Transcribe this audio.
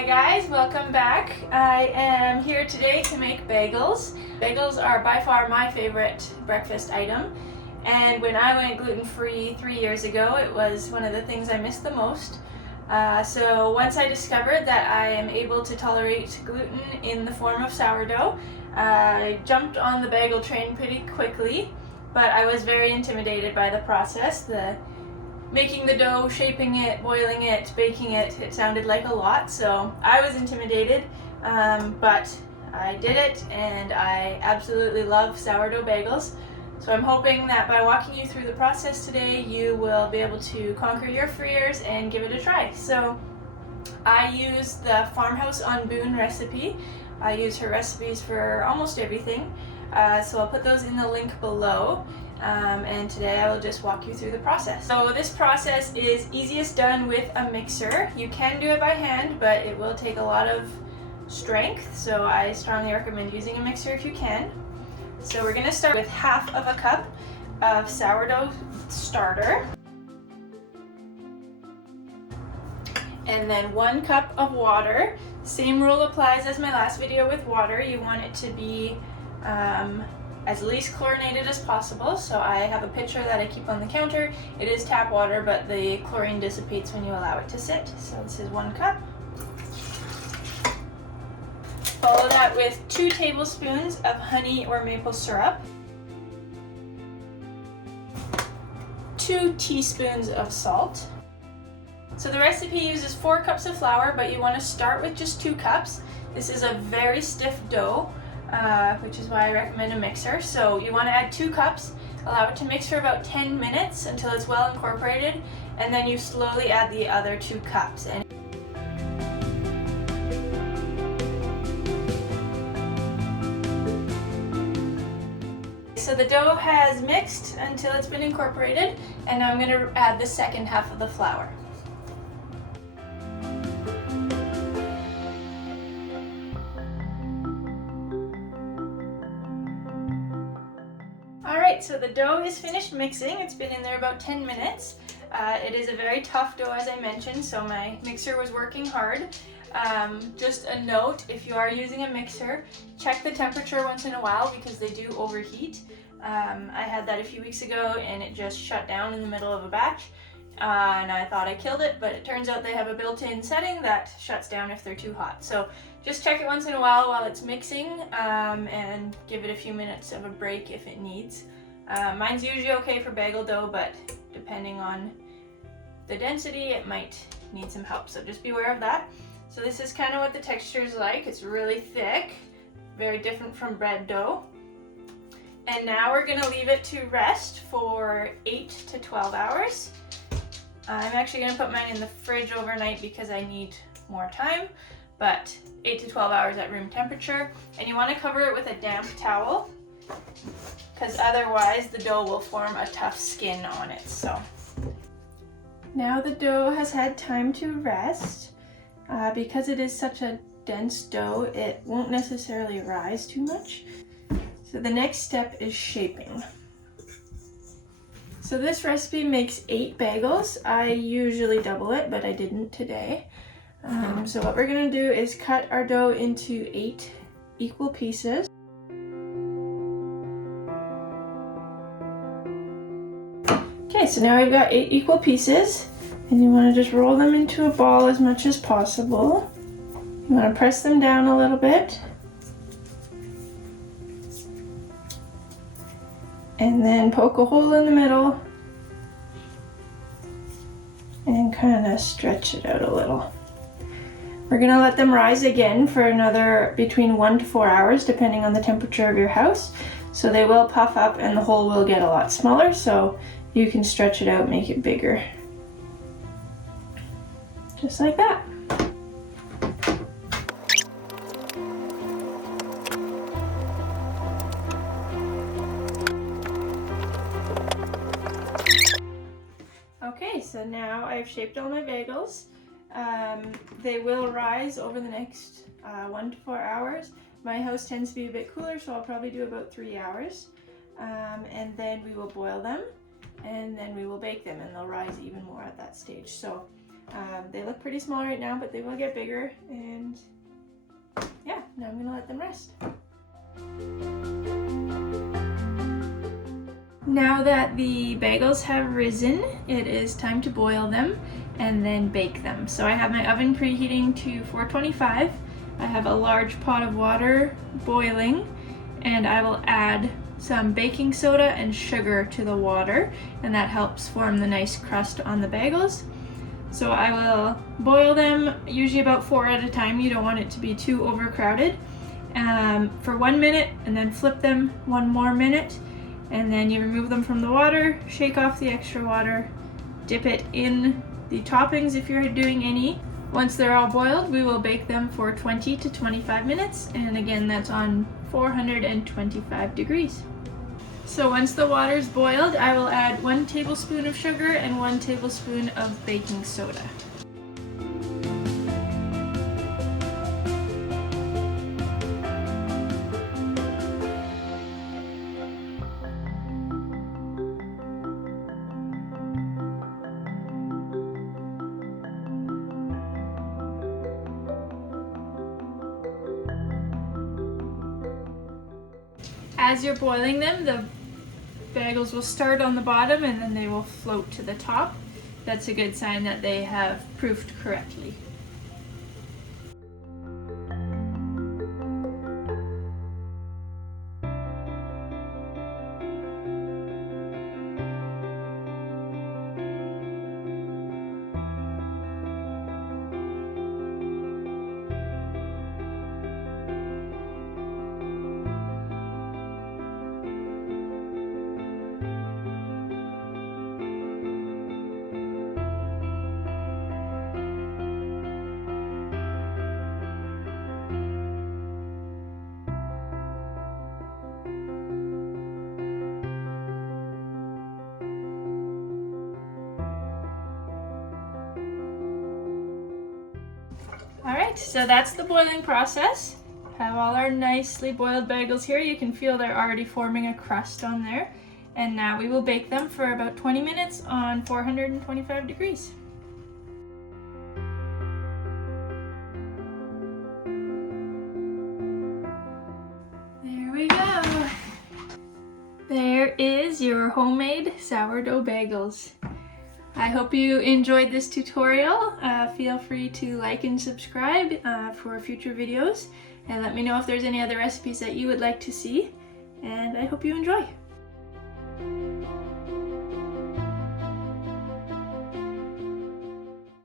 Hi guys, welcome back. I am here today to make bagels. Bagels are by far my favorite breakfast item, and when I went gluten-free 3 years ago, it was one of the things I missed the most. So once I discovered that I am able to tolerate gluten in the form of sourdough, I jumped on the bagel train pretty quickly, but I was very intimidated by the process. Making the dough, shaping it, boiling it, baking it, it sounded like a lot, so I was intimidated, but I did it, and I absolutely love sourdough bagels. So I'm hoping that by walking you through the process today, you will be able to conquer your fears and give it a try. So I use the Farmhouse on Boone recipe. I use her recipes for almost everything, so I'll put those in the link below. And today I will just walk you through the process. So this process is easiest done with a mixer. You can do it by hand, but it will take a lot of strength, so I strongly recommend using a mixer if you can. So we're going to start with half of a cup of sourdough starter, and then 1 cup of water. Same rule applies as my last video with water. You want it to be as least chlorinated as possible. So I have a pitcher that I keep on the counter. It is tap water, but the chlorine dissipates when you allow it to sit. So this is 1 cup. Follow that with 2 tablespoons of honey or maple syrup, 2 teaspoons of salt. So the recipe uses 4 cups of flour, but you want to start with just 2 cups. This is a very stiff dough, which is why I recommend a mixer. So you want to add 2 cups, allow it to mix for about 10 minutes until it's well incorporated, and then you slowly add the other 2 cups. So the dough has mixed until it's been incorporated, and now I'm going to add the second half of the flour. Alright, so the dough is finished mixing. It's been in there about 10 minutes. It is a very tough dough, as I mentioned, so my mixer was working hard. Just a note, if you are using a mixer, check the temperature once in a while because they do overheat. I had that a few weeks ago and it just shut down in the middle of a batch, and I thought I killed it, but it turns out they have a built-in setting that shuts down if they're too hot. So just check it once in a while it's mixing, and give it a few minutes of a break if it needs. Mine's usually okay for bagel dough, but depending on the density, it might need some help, so just be aware of that. So this is kind of what the texture is like. It's really thick, very different from bread dough. And now we're going to leave it to rest for 8 to 12 hours. I'm actually going to put mine in the fridge overnight because I need more time, but 8 to 12 hours at room temperature. And you want to cover it with a damp towel, because otherwise the dough will form a tough skin on it. So now the dough has had time to rest. Because it is such a dense dough, it won't necessarily rise too much. So the next step is shaping. So this recipe makes 8 bagels. I usually double it, but I didn't today. So what we're going to do is cut our dough into 8 equal pieces. Okay, so now we've got 8 equal pieces, and you want to just roll them into a ball as much as possible. You want to press them down a little bit, and then poke a hole in the middle and kind of stretch it out a little. We're going to let them rise again for another between 1 to 4 hours depending on the temperature of your house. So they will puff up and the hole will get a lot smaller, so you can stretch it out, make it bigger. Just like that. Okay, so now I've shaped all my bagels. They will rise over the next 1 to 4 hours. My house tends to be a bit cooler, so I'll probably do about 3 hours. And then we will boil them, and then we will bake them, and they'll rise even more at that stage. So They look pretty small right now, but they will get bigger, and yeah, now I'm gonna let them rest. Now that the bagels have risen, it is time to boil them and then bake them. So I have my oven preheating to 425. I have a large pot of water boiling, and I will add some baking soda and sugar to the water, and that helps form the nice crust on the bagels. So I will boil them, usually about 4 at a time. You don't want it to be too overcrowded, for 1 minute, and then flip them 1 more minute, and then you remove them from the water, shake off the extra water, dip it in the toppings if you're doing any. Once they're all boiled, we will bake them for 20 to 25 minutes, and again, that's on 425 degrees. So once the water's boiled, I will add 1 tablespoon of sugar and 1 tablespoon of baking soda. As you're boiling them, the bagels will start on the bottom and then they will float to the top. That's a good sign that they have proofed correctly. Alright, so that's the boiling process. Have all our nicely boiled bagels here. You can feel they're already forming a crust on there. And now we will bake them for about 20 minutes on 425 degrees. There we go. There is your homemade sourdough bagels. I hope you enjoyed this tutorial. Feel free to like and subscribe for future videos, and let me know if there's any other recipes that you would like to see, and I hope you enjoy.